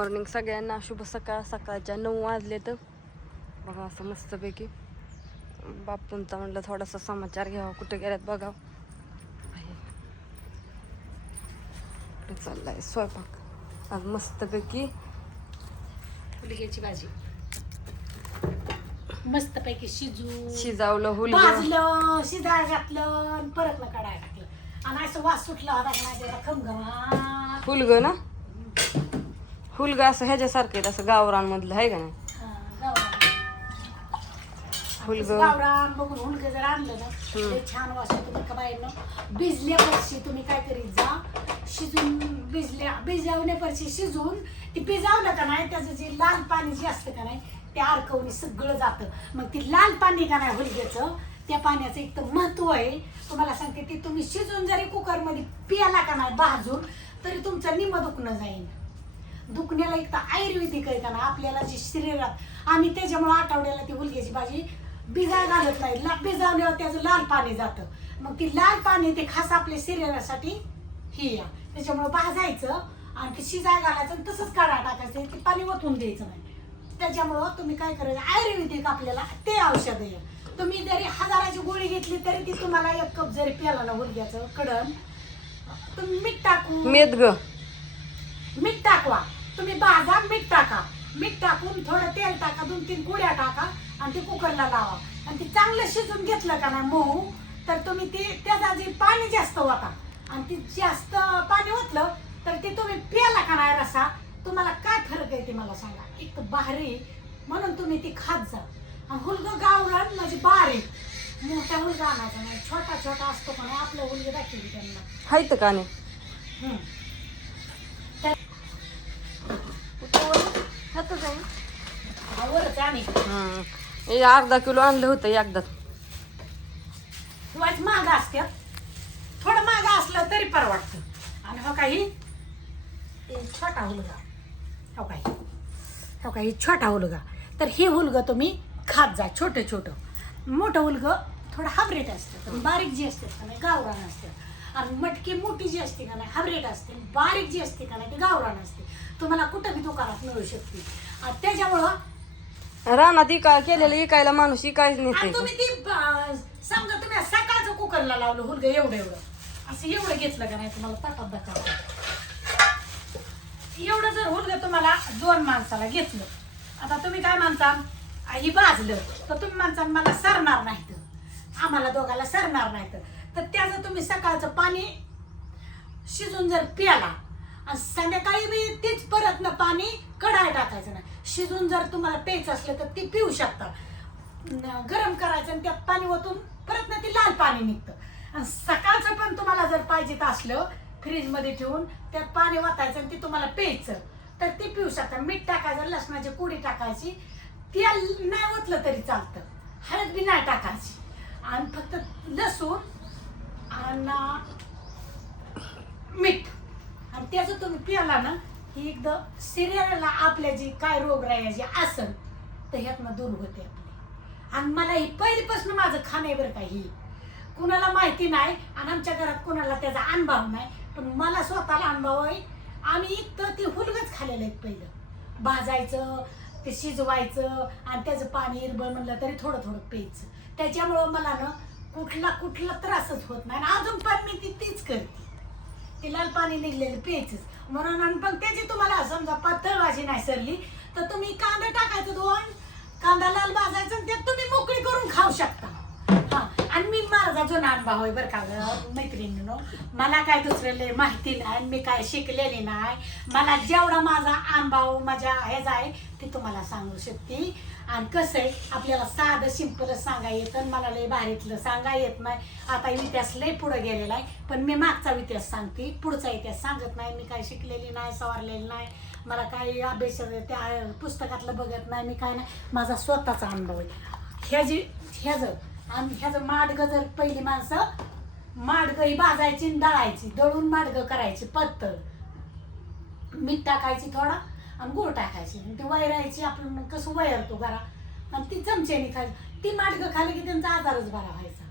Morning सगळ्यांना, शुभ सकाळ. सकाळच्या 9 वाजले तर बघा असं मस्तपैकी बापूंचा म्हटलं थोडासा समाचार घ्यावा, कुठे गेल्यात बघा. कुठे चाललाय स्वयंपाक आज मस्तपैकी हुलग्याची भाजी मस्तपैकी शिजावलं हुलग, भाजलं, शिजायला घातलं आणि परत कडाय टाकलं आणि असं वास सुटला होता की नाही त्याला खमखमा. हुलग ना, हुलग असं ह्याच्यासारखं आहे, असं गावरानमधलं आहे का नाही. हुलग गावरान बघून हुलग जर आणलं ना ते छान वास येतो. तुम्ही का बाहेरनं भिजल्यापाशी तुम्ही काय करीत जा, शिजून भिजवण्यापाशी शिजून ती भिजावलं का नाही त्याचं जे लाल पाणी जे असतं का नाही ते अडकवून सगळं जातं. मग ती लाल पाणी का नाही हुलग्याचं, त्या पाण्याचं एक तर महत्व आहे. तुम्हाला सांगते ते तुम्ही शिजून जरी कुकरमध्ये पियाला का नाही भाजून तरी तुमचं निम्म दुखणं जाईल. दुखण्याला एक तर आयुर्वेदिक आहे का ना आपल्याला जे शरीरात, आम्ही त्याच्यामुळे आठवड्याला ती हुलग्याची भाजी भिजाय घालत नाही. भिजावल्यावर त्याचं लाल पाणी जातं. मग ती लाल पाणी ते खास आपल्या शरीरासाठी ही या, त्याच्यामुळं भाजायचं आणि ते शिजाय घालायचं आणि तसंच काढा टाकायचं, ते पाणी ओतून द्यायचं नाही. त्याच्यामुळं तुम्ही काय करायचं, आयुर्वेदिक आपल्याला ते औषध आहे. तुम्ही जरी 1000ची गोळी घेतली तरी ती तुम्हाला 1 कप जरी प्याला ना हुलग्याचं कडण, तुम्ही मीठ टाकून मीठ टाकवा. तुम्ही भाजा, मीठ टाका, मीठ टाकून थोडं तेल टाका, 2-3 कुड्या टाका आणि ते कुकरला लावा आणि ते चांगलं शिजून घेतलं का नाही मऊ, तर तुम्ही ते त्याचा जे पाणी जास्त होता आणि ते जास्त पाणी ओतलं तर ते तुम्ही प्याला का नाही रसा, तुम्हाला काय फरक आहे ते मला सांगा. एक तर भारी म्हणून तुम्ही ती खात जा. आणि हुलगं गावरान म्हणजे बारीक, मोठा हुलगा आणायचा नाही, छोटा छोटा असतो पण आपलं हुलगं दाखवली त्यांना हायत का नाही. वरच आणि अर्धा किलो आणलं होतं एकदा. वाच महाग असत्यात, थोडं महाग असलं तरी परवडतं. आणि हो काही छोटा हुलगा, हो काही छोटा हुलगा, तर हे हुलगं तुम्ही खात जा. छोटं छोटं, मोठं हुलगं थोडं हायब्रिड असतं, पण बारीक जी असतात का नाही गावरान असतात. आणि मटकी मोठी जी असते का नाही हायब्रिड असते, बारीक जी असते का नाही ती गावरान असते. तुम्हाला कुठं बी दुकानात मिळू शकते. आणि त्याच्यामुळं रानात केलेलं इकायला माणूस इकायच नाही. तुम्ही ती समजा तुम्ही सकाळचं कुकरला लावलं हुलगं एवढं असं एवढं घेतलं का नाही तुम्हाला ताटात दाखवतो. एवढं जर हुलगं तुम्हाला 2 माणसाला घेतलं, आता तुम्ही काय म्हणता ही भाजलं तर तुम्ही म्हणता मला सरणार नाही, तर आम्हाला दोघाला सरणार नाही, तर त्याचं तुम्ही सकाळचं पाणी शिजून जर प्याला आणि संध्याकाळी बी तीच परत पाणी कढाय टाकायचं नाही. शिजून जर तुम्हाला प्यायचं असलं तर ती पिऊ शकता. गरम करायचं आणि त्यात पाणी ओतून परत ती लाल पाणी निघतं. आणि सकाळचं पण तुम्हाला जर पाहिजे असलं फ्रीजमध्ये ठेवून त्यात पाणी वाटायचं आणि ते तुम्हाला प्यायचं तर ते पिऊ शकता. मीठ टाकायचं, लसणाची कुडी टाकायची, तेल नाही ओतलं तरी चालतं, हळद बी नाही टाकायची, आणि फक्त लसूण आणि मीठ, आणि त्याचं तुम्ही पियाला ना ही एकदम शरीराला आपल्या जी काय रोगराई असेल तर ह्यातनं दूर होते आपली. आणि मला ही पहिलीपासून माझं खाणं आहे बरं का, ही कुणाला माहिती नाही आणि आमच्या घरात कुणाला त्याचा अनुभव नाही, पण मला स्वतःला अनुभव आहे. आम्ही तर ती हुलगच खाल्लेलं आहे. पहिलं भाजायचं, ते शिजवायचं आणि त्याचं पाणी इरबळ म्हणलं तरी थोडं थोडं प्यायचं. त्याच्यामुळं मला ना कुठला त्रासच होत नाही. अजून पण मी तीच करते, ते लाल पाणी निघलेलं प्यायचंच म्हणून. आणि पण त्याची तुम्हाला समजा पातळ भाजी नाही सरली तर तुम्ही कांदा टाकायचं, 2 कांदा लाल भाजायचं आणि त्यात तुम्ही मोकळी करून खाऊ शकता. हा, आणि मी माझा जुना अनुभव आहे बरं का मैत्रिणींनो, मला काय दुसऱ्याला माहिती नाही, मी काय शिकलेली नाही. मला जेवढा माझा अनुभव माझ्या ह्याचा आहे ते तुम्हाला सांगू शकते. आणि कसं आहे आपल्याला साधं सिंपलच सांगा येतं, मला लय भारीतलं सांगा येत नाही. आता इतिहास लय पुढं गेलेला आहे, पण मी मागचा इतिहास सांगते, पुढचा इतिहास सांगत नाही. मी काय शिकलेली नाही, सवारलेली नाही, मला काही अभ्यास त्या पुस्तकातलं बघत नाही, मी काय नाही, माझा स्वतःचा अनुभव आहे. ह्याचं माडगं जर पहिली माणसं माडगं ही भाजायची, दळायची, दळून माडगं करायची, पत्तळ मीठ टाकायची थोडा आणि गूळ टाकायची, आणि ती वैरायची, आपण कसं वैरतो घरा, आणि ती चमच्याने खायची. ती माडगं खाली की त्यांचा आजारच बरा व्हायचा.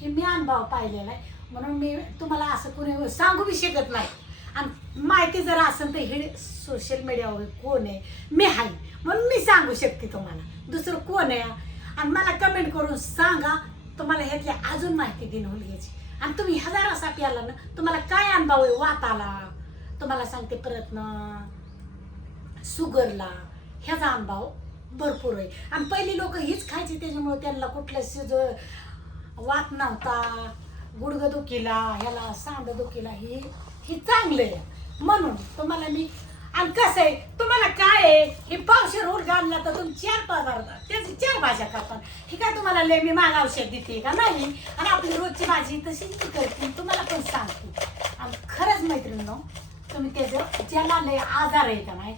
हे मी अनुभव पाहिलेला आहे, म्हणून मी तुम्हाला असं कुणी सांगू बी शकत नाही. आणि माहिती जर असेल तर हे सोशल मीडियावर कोण आहे, मी आहे म्हणून मी सांगू शकते तुम्हाला, दुसरं कोण आहे. आणि मला कमेंट करून सांगा तुम्हाला ह्यातली अजून माहिती देणं हुलग्याची. आणि तुम्ही हजारासाठी आला ना, तुम्हाला काय अनुभव आहे वाताला, तुम्हाला सांगते परत ना शुगरला, ह्याचा अनुभव भरपूर आहे. आणि पहिली लोक हीच खायची, त्याच्यामुळे त्यांना कुठलं वात नव्हता, गुडघेदुखीला, ह्याला सांधेदुखीला ही चांगलं आहे. म्हणून तुम्हाला मी, आणि कसं आहे तुम्हाला काय आहे, हे पावशेर हुलगा आणला तर तुम्ही 4 पदार्थ त्याची 4 भाज्या करतात. हे काय तुम्हाला लय मी माग औषध देते का नाही. आणि आपली रोजची भाजी तशीच मी करते, तुम्हाला पण सांगते. आणि खरंच मैत्रिणींनो, तुम्ही त्याचं ज्याला लय आजार आहे का नाही,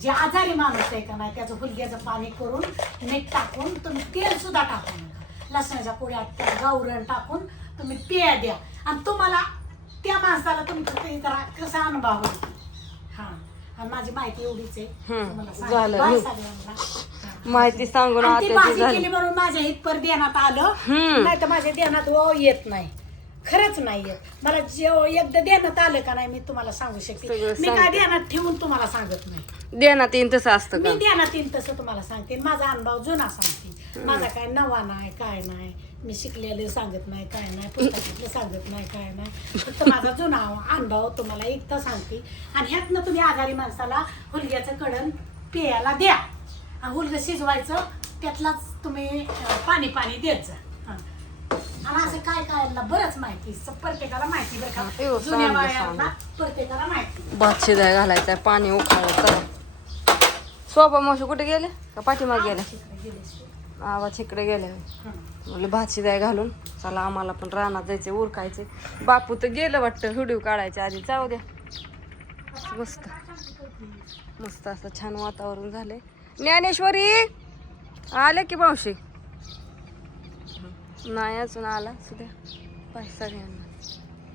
जे आजारी माणूस आहे का नाही, त्याचं हुलग्याचं पाणी करून मीठ टाकून तुम्ही तेल सुद्धा टाकू नका, लसणाच्या कुड्या त्यात गावरण टाकून तुम्ही पिया द्या. आणि तुम्हाला त्या माणसाला तुमचं जरा कसा अनुभव होईल. हा, आणि माझी माहिती एवढीच आहे, तुम्हाला सांगते. झालं. बाय सगळ्यांना. माहिती सांगून आणि ती आता भाजी केली म्हणून माझ्या इथपर देण्यात आलं, नाही तर माझ्या देण्यात येत नाही, खरंच नाही येत. मला एकदा देण्यात आलं का नाही, मी तुम्हाला सांगू शकते. सगळं मी काय देण्यात ठेवून तुम्हाला सांगत नाही, देण्यात येईन तसं असतं मी का? देण्यात येईल तसं तुम्हाला सांगते. माझा अनुभव जुना सांगते, माझा काय नवा नाही, काय नाही, मी शिकलेले सांगत नाही, काय नाही, पुस्तकातले सांगत नाही, काय नाही, फक्त माझा जुना अनुभव तुम्हाला एकदा सांगते. आणि ह्यातनं तुम्ही आजारी माणसाला हुलग्याचं कडण पेयाला द्या. हुलगं शिजवायचं, त्यातलाच तुम्ही पाणी देत जा. आणि असं काय काय बरंच माहिती, प्रत्येकाला माहिती बरं का, जुन्या बायांना प्रत्येकाला माहिती. भात शिजाय घालायचा, पाणी उखाळायचं. शोभा मावशी कुठे गेले का पाठीमाग गेले? आवाज इकडे गेले. म्हणलं भात शिजाय घालून चला, आम्हाला पण रानात जायचे, उरकायचे. बापू तर गेलं वाटतं व्हिडिओ काढायच्या आधी. जाऊ द्या, मस्त मस्त असं छान वातावरण झालंय. ज्ञानेश्वरी आले की मावशी? नाही अजून आला. सुद्या बाय सगळ्यांना.